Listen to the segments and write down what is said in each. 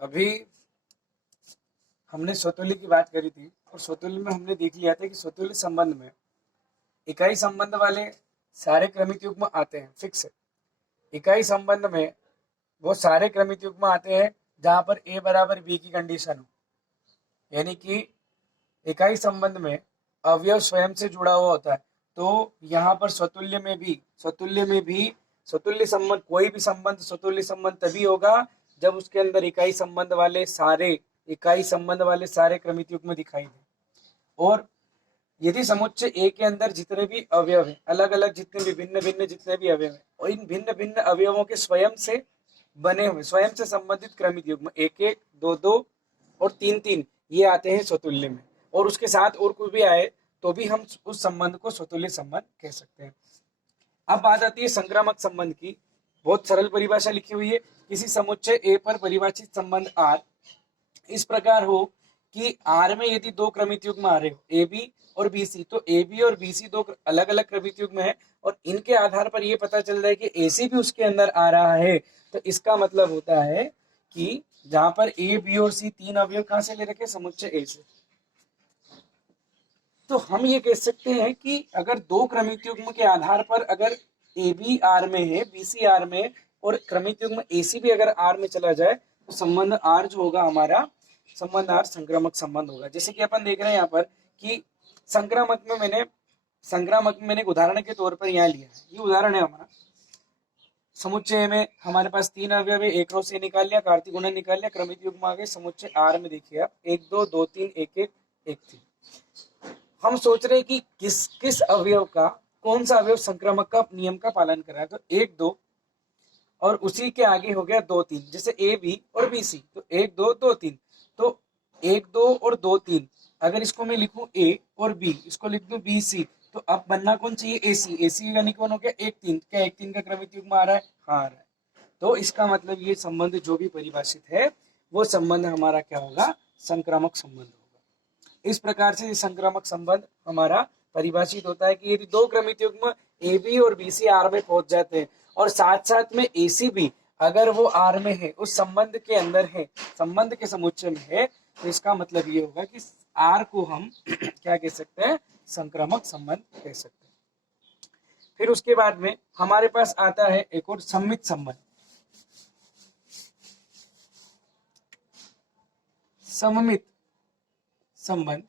अभी हमने स्वतुल्य की बात करी थी और स्वतुल्य में हमने देख लिया था कि स्वतुल्य संबंध में इकाई संबंध वाले सारे क्रमिक युग्म आते हैं, फिक्स है। इकाई संबंध में वो सारे क्रमिक युग्म आते हैं जहां पर a बराबर b की कंडीशन हो, यानी कि इकाई संबंध में अवयव स्वयं से जुड़ा हुआ होता है। तो यहाँ पर स्वतुल्य में भी स्वतुल्य संबंध, कोई भी संबंध स्वतुल्य संबंध तभी होगा जब उसके अंदर इकाई संबंध वाले सारे क्रमिक युग्म दिखाई दे। और यदि समुच्चय ए के अंदर जितने भी अवयव हैं, अलग अलग जितने भी भिन्न भिन्न जितने भी अवयव हैं, और इन भिन्न भिन्न अवयवों के स्वयं से बने हुए, स्वयं से संबंधित क्रमिक युग्म 1 1 2 2 और 3 3 ये आते हैं स्वतुल्य में। और उसके साथ और कोई भी आए तो भी हम उस संबंध को स्वतुल्य संबंध कह सकते हैं। अब बात आती है संक्रामक संबंध की। बहुत सरल परिभाषा लिखी हुई है। किसी समुच्चय ए पर परिभाषित संबंध आर इस प्रकार हो कि आर में यदि दो क्रमिक युग्म आ रहे हो, ए बी और बी सी, तो ए बी और बी सी दो अलग अलग क्रमिक युग्म है और इनके आधार पर यह पता चल रहा है कि ए सी भी उसके अंदर आ रहा है। तो इसका मतलब होता है कि जहां पर ए बी और सी तीन अवयव कहां से ले रखे, समुच्चय ए से, तो हम ये कह सकते हैं कि अगर दो क्रमिक युग्म के आधार पर अगर ए बी आर में है, बी सी आर में, और क्रमिक युग्म ए सी भी अगर आर में चला जाए तो संबंध आर जो होगा हमारा, संबंध आर संक्रामक संबंध होगा। जैसे कि अपन देख रहे हैं यहाँ पर कि संक्रामक में मैंने एक उदाहरण के तौर पर यहाँ लिया। ये उदाहरण है हमारा, समुच्चय में हमारे पास तीन अवयव है, एक रो से निकाल लिया, कार्तीय गुणन निकाल लिया, क्रमिक युग्म आ गए। समुच्चय आर में देखिए आप 1 2 2 3 1 1 1 3। हम सोच रहे हैं कि किस किस अवयव का, कौन सा अवयव संक्रामक का नियम का पालन कर रहा है। तो 1 2 और उसी के आगे हो गया 2 3, जैसे ए बी और बी सी, तो 1 2 2 3। तो 1 2 और 2 3, अगर इसको मैं लिखूं ए और बी, इसको लिख दूं बी सी, तो अब बनना कौन चाहिए, ए सी। ए सी यानी कौन हो गया, 1 3। क्या 1 3 का क्रमिक युग्म आ रहा है? हाँ आ रहा है। तो इसका मतलब ये संबंध जो भी परिभाषित है वो संबंध हमारा क्या होगा, संक्रामक संबंध होगा। इस प्रकार से संक्रामक संबंध हमारा परिभाषित होता है कि यदि दो क्रमिक युग्म ए बी और बी सी आर में पहुंच जाते हैं और साथ साथ में ए सी भी अगर वो आर में है, उस संबंध के अंदर है, संबंध के समुच्चय में है, तो इसका मतलब ये होगा कि आर को हम क्या कह सकते हैं, संक्रामक संबंध कह सकते हैं। फिर उसके बाद में हमारे पास आता है एक और सम्मित संबंध। सममित संबंध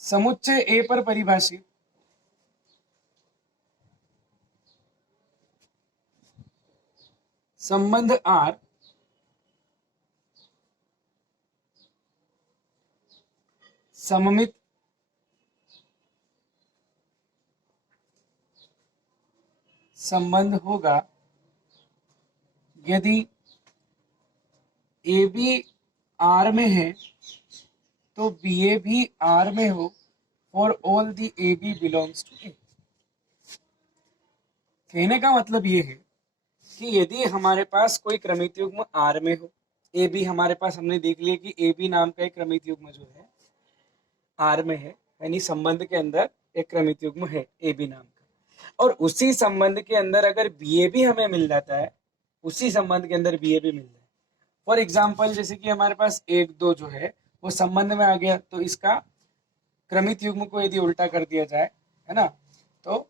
समुच्चय ए पर परिभाषित संबंध आर सममित संबंध होगा यदि ए बी आर में है तो बी ए भी आर में हो और all the A B belongs to A. कहने का मतलब ये है कि यदि हमारे पास कोई क्रमिक युग्म आर में हो, ए बी हमारे पास हमने देख लिया कि ए बी नाम का एक क्रमिक युग्म जो है आर में है, यानी संबंध के अंदर एक क्रमिक युग्म है ए बी नाम का, और उसी संबंध के अंदर अगर बी ए भी हमें मिल जाता है, उसी संबंध के अंदर बी ए भी मिल जाए, फॉर एग्जाम्पल जैसे कि हमारे पास 1 2 जो है वो संबंध में आ गया, तो इसका क्रमिक युग्म को यदि उल्टा कर दिया जाए, है ना, तो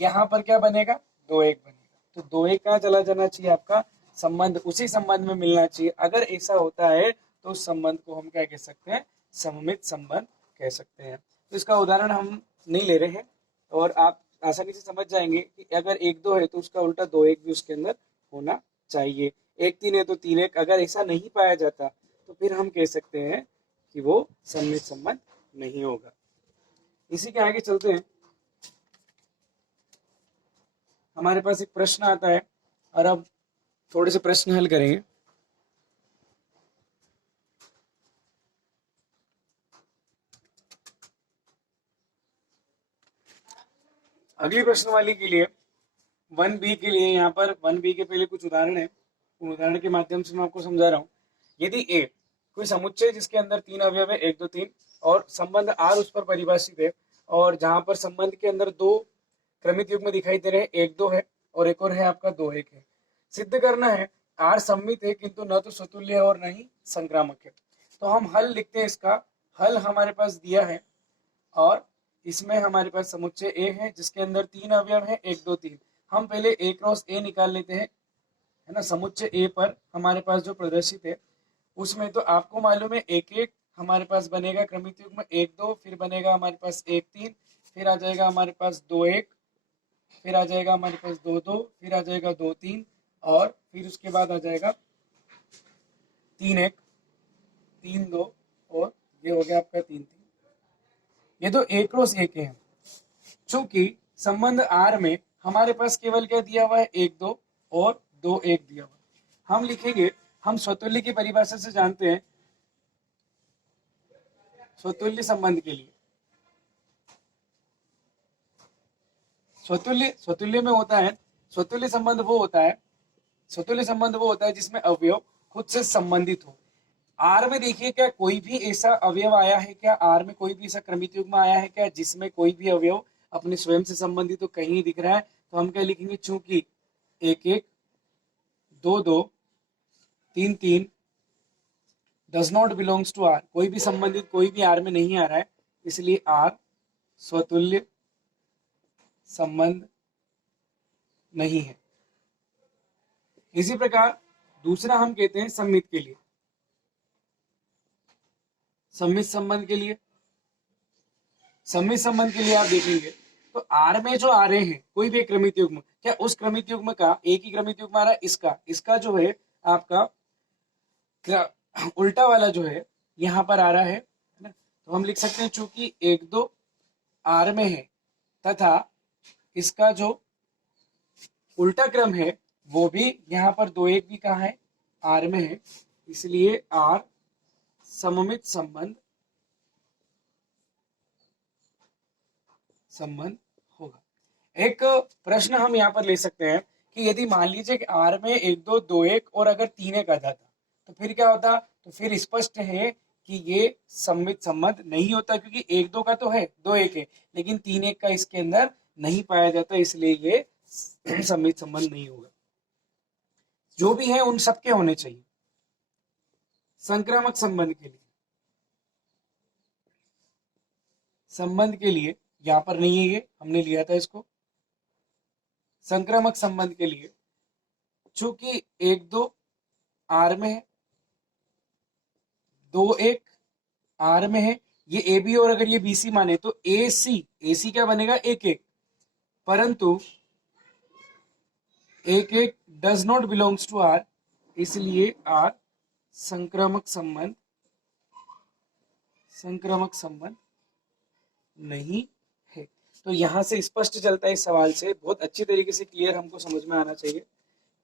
यहाँ पर क्या बनेगा, 2 1 बनेगा। तो 2 1 कहाँ चला जाना चाहिए, आपका संबंध उसी संबंध में मिलना चाहिए। अगर ऐसा होता है तो उस संबंध को हम क्या कह सकते हैं, सममित संबंध कह सकते हैं। तो इसका उदाहरण हम नहीं ले रहे हैं और आप आसानी से समझ जाएंगे कि अगर 1 2 है तो उसका उल्टा 2 1 भी उसके अंदर होना चाहिए। 1 3 है तो 3 1, अगर ऐसा नहीं पाया जाता तो फिर हम कह सकते हैं कि वो सममित संबंध नहीं होगा। इसी के आगे चलते हैं। हमारे पास एक प्रश्न आता है और अब थोड़े से प्रश्न हल करेंगे। अगली प्रश्न वाली के लिए 1B के लिए, यहाँ पर 1B के पहले कुछ उदाहरण है, उदाहरण के माध्यम से मैं आपको समझा रहा हूँ। यदि ए कोई समुच्चय जिसके अंदर तीन अवयव है 1 2 3 और संबंध आर उस पर परिभाषित है, और जहां पर संबंध के अंदर दो क्रमिक युग्म दिखाई दे रहे हैं, 1 2 है और एक और है आपका 2 1 है, सिद्ध करना है आर सममित है किंतु न तो स्वतुल्य है और न ही संक्रामक है। तो हम हल लिखते हैं, इसका हल हमारे पास दिया है और इसमें हमारे पास समुच्चय ए है जिसके अंदर 3 अवयव है, 1 2 3। हम पहले ए क्रॉस ए निकाल लेते हैं, है ना। समुच्चय ए पर हमारे पास जो प्रदर्शित है उसमें तो आपको मालूम है एक एक हमारे पास बनेगा क्रमिक युग्म 1 2, फिर बनेगा हमारे पास 1 3, फिर आ जाएगा हमारे पास 2 1, फिर आ जाएगा हमारे पास 2 2, फिर आ जाएगा 2 3 और फिर उसके बाद आ जाएगा 3 1 3 2 और ये हो गया आपका 3 3। ये तो ए क्रॉस ए के हैं। चूंकि संबंध आर में हमारे पास केवल क्या दिया हुआ है 1 2 और 2 1 दिया हुआ है। हम लिखेंगे, हम स्वतुल्य की परिभाषा से जानते हैं स्वतुल्य संबंध के लिए, स्वतुल्य में होता है, स्वतुल्य संबंध वो होता है, स्वतुल्य संबंध वो होता है जिसमें अवयव खुद से संबंधित हो। आर में देखिए क्या कोई भी ऐसा अवयव आया है क्या, आर में कोई भी ऐसा क्रमिक युग्म आया है क्या जिसमें कोई भी अवयव अपने स्वयं से संबंधित तो कहीं दिख रहा है। तो हम क्या लिखेंगे, चूंकि 1 1 2 2 3 3 does not belongs to R, कोई भी संबंधित कोई भी आर में नहीं आ रहा है, इसलिए आर स्वतुल्य संबंध नहीं है। इसी प्रकार दूसरा हम कहते हैं सम्मित के लिए, सम्मित संबंध के लिए, सम्मित संबंध के लिए आप देखेंगे तो आर में जो आ रहे हैं कोई भी क्रमिक युग्म, क्या उस क्रमिक युग्म का एक ही क्रमिक युग्म आ रहा है, इसका जो है आपका उल्टा वाला जो है यहाँ पर आ रहा है ना। तो हम लिख सकते हैं चूंकि 1 2 आर में है तथा इसका जो उल्टा क्रम है वो भी यहाँ पर 2 1 भी कहाँ है, आर में है, इसलिए आर सममित संबंध होगा। एक प्रश्न हम यहाँ पर ले सकते हैं कि यदि मान लीजिए कि आर में 1 2 2 1 और अगर 3 1 आ जाता तो फिर क्या होता, तो फिर स्पष्ट है कि ये सम्मित संबंध नहीं होता, क्योंकि 1 2 का तो है, 2 1 है, लेकिन 3 1 का इसके अंदर नहीं पाया जाता, इसलिए ये सम्मित संबंध नहीं होगा। जो भी है उन सबके होने चाहिए। संक्रामक संबंध के लिए, संबंध के लिए यहां पर नहीं है, ये हमने लिया था इसको। संक्रामक संबंध के लिए चूंकि 1 2 आर में है, 2 1 आर में है, ये ए बी और अगर ये बी सी माने तो ए सी क्या बनेगा 1 1, परंतु 1 1 does not belongs to R, इसलिए आर संक्रामक संबंध नहीं है। तो यहां से स्पष्ट चलता है, इस सवाल से बहुत अच्छी तरीके से क्लियर हमको समझ में आना चाहिए,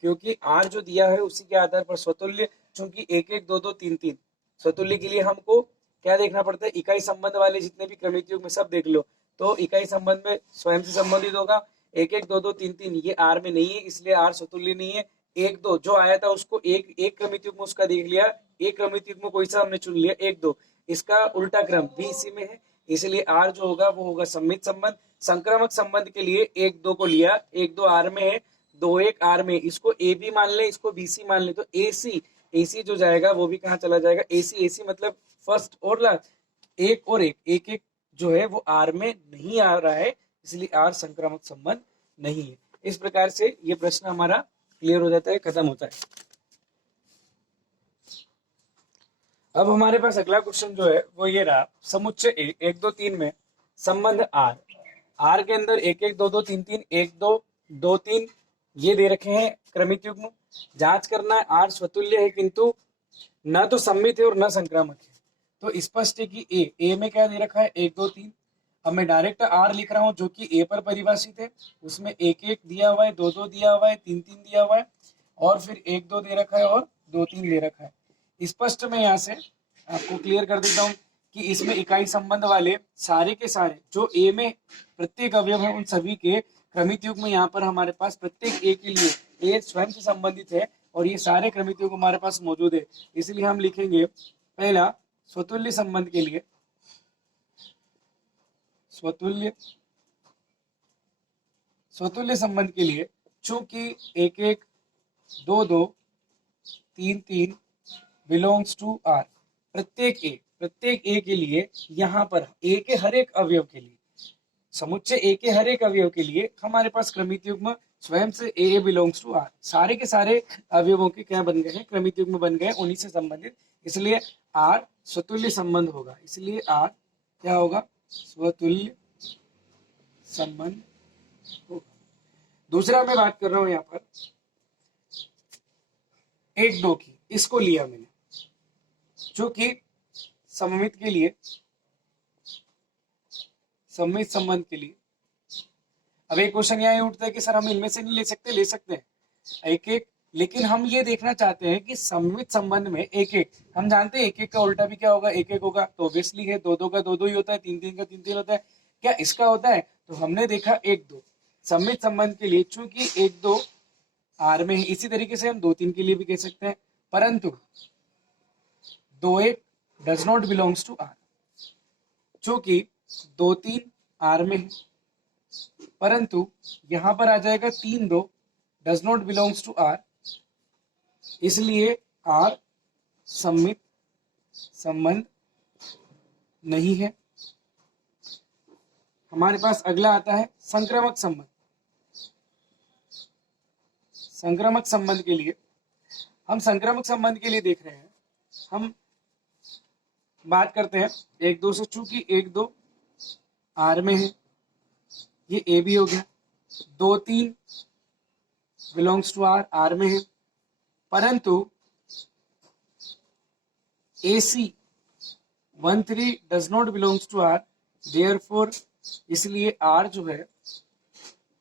क्योंकि आर जो दिया है उसी के आधार पर स्वतुल्य, चूंकि 1 1 2 2 3 3, स्वतुल्य के लिए हमको क्या देखना पड़ता है, इकाई संबंध वाले जितने भी क्रमिक युग्म में सब देख लो, तो इकाई संबंध में स्वयं से संबंधित होगा। 1 1 2 2 3 3 ये आर में नहीं है, इसलिए आर स्वतुल्य नहीं है। 1 2 जो आया था उसको एक क्रमिक युग्म उसका देख लिया, एक क्रमिक युग्म कोई सा हमने चुन लिया 1 2, इसका उल्टा क्रम बी सी में है, इसलिए आर जो होगा वो होगा सम्मित संबंध। संक्रामक संबंध के लिए 1 2 को लिया, 1 2 आर में है, 2 1 आर में, इसको ए बी मान ले, इसको बी सी मान ले, तो ए सी जो जाएगा वो भी कहाँ चला जाएगा, ए सी मतलब फर्स्ट और लास्ट, एक और एक एक जो है वो आर में नहीं आ रहा है, इसलिए आर संक्रामक संबंध नहीं है। इस प्रकार से ये प्रश्न हमारा क्लियर हो जाता है, खत्म होता है। अब हमारे पास अगला क्वेश्चन जो है वो ये रहा, समुच्चय 1 2 3 में संबंध आर के अंदर 1 1 2 2 3 3 1 2 2 3 ये दे रखे हैं क्रमिक युग्म। जांच करना है आर स्वतुल्य है किंतु न तो सम्मित है और न संक्रामक है। तो स्पष्ट है कि ए में क्या दे रखा है 1 2 3, अब मैं डायरेक्ट आर लिख रहा हूं जो कि ए पर परिभाषित है, उसमें 1 1 दिया हुआ है, 2 2 दिया हुआ है, 3 3 दिया हुआ है और फिर 1 2 दे रखा है और 2 3 दे रखा है। स्पष्ट मैं यहाँ से आपको क्लियर कर देता हूँ कि इसमें इकाई संबंध वाले सारे के सारे जो ए में प्रत्येक अवयव है उन सभी के क्रमिक युग्म यहाँ पर हमारे पास प्रत्येक ए के लिए ए स्वयं से संबंधित है और ये सारे क्रमिक युग्म हमारे पास मौजूद है। इसलिए हम लिखेंगे पहला स्वतुल्य संबंध के लिए, स्वतुल्य संबंध के लिए चूंकि 1 1 2 2 3 3 बिलोंग्स टू आर। प्रत्येक ए के लिए यहाँ पर ए के हर एक अवयव के लिए, समुच्चय ए के हर एक अवयव के लिए हमारे पास क्रमित युग्म स्वयं से ए बिलोंग्स टू आर, सारे के सारे अवयवों के क्या बन गए हैं, क्रमित युग्म बन गए, उन्हीं से संबंधित, इसलिए आर स्वतुल्य संबंध होगा। इसलिए आर क्या होगा, स्वतुल्य संबंध होगा। दूसरा मैं बात कर रहा हूं यहाँ पर 1 2 की, इसको लिया मैंने जो कि सममित के लिए, सममित संबंध के लिए। अब एक क्वेश्चन यहाँ उठता है कि सर हम इनमें से नहीं ले सकते, ले सकते हैं एक एक, लेकिन हम ये देखना चाहते हैं कि सममित संबंध में एक एक, हम जानते हैं एक एक का उल्टा भी क्या होगा, एक एक होगा, तो ऑब्वियसली है 2 2 का 2 2 ही होता है, 3 3 का 3 3 होता है, क्या इसका होता है, तो हमने देखा 1 2 सममित संबंध के लिए, चूंकि 1 2 आर में है, इसी तरीके से हम 2 3 के लिए भी कह सकते हैं, परंतु 2 1 does not belongs to R, चूंकि 2 3 आर में है, परंतु यहां पर आ जाएगा 3 2 does not belongs to R, इसलिए आर सममित संबंध नहीं है। हमारे पास अगला आता है संक्रामक संबंध। संक्रामक संबंध के लिए, हम संक्रामक संबंध के लिए देख रहे हैं, हम बात करते हैं 1 2 से, चूंकि 1 2 आर में है, ये ए भी हो गया, 2 3 बिलोंग्स टू आर, आर में है, परंतु AC 1 3 does not belongs to R, therefore इसलिए आर जो है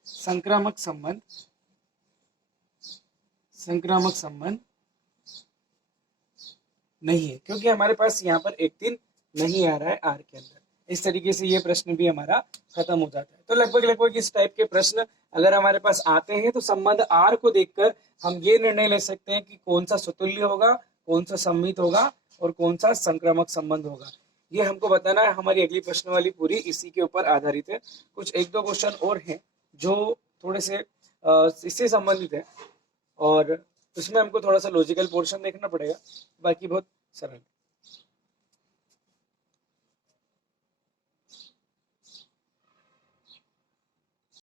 संक्रामक संबंध, संक्रामक संबंध नहीं है, क्योंकि हमारे पास यहाँ पर 1 3 नहीं आ रहा है आर के अंदर। इस तरीके से ये प्रश्न भी हमारा खत्म हो जाता है। तो लगभग इस टाइप के प्रश्न अगर हमारे पास आते हैं तो संबंध आर को देखकर हम ये निर्णय ले सकते हैं कि कौन सा स्वतुल्य होगा, कौन सा सममित होगा और कौन सा संक्रामक संबंध होगा। ये हमको बताना है। हमारी अगली प्रश्न वाली पूरी इसी के ऊपर आधारित है। कुछ 1 2 क्वेश्चन और हैं जो थोड़े से इससे संबंधित है और उसमें हमको थोड़ा सा लॉजिकल पोर्शन देखना पड़ेगा, बाकी बहुत सरल।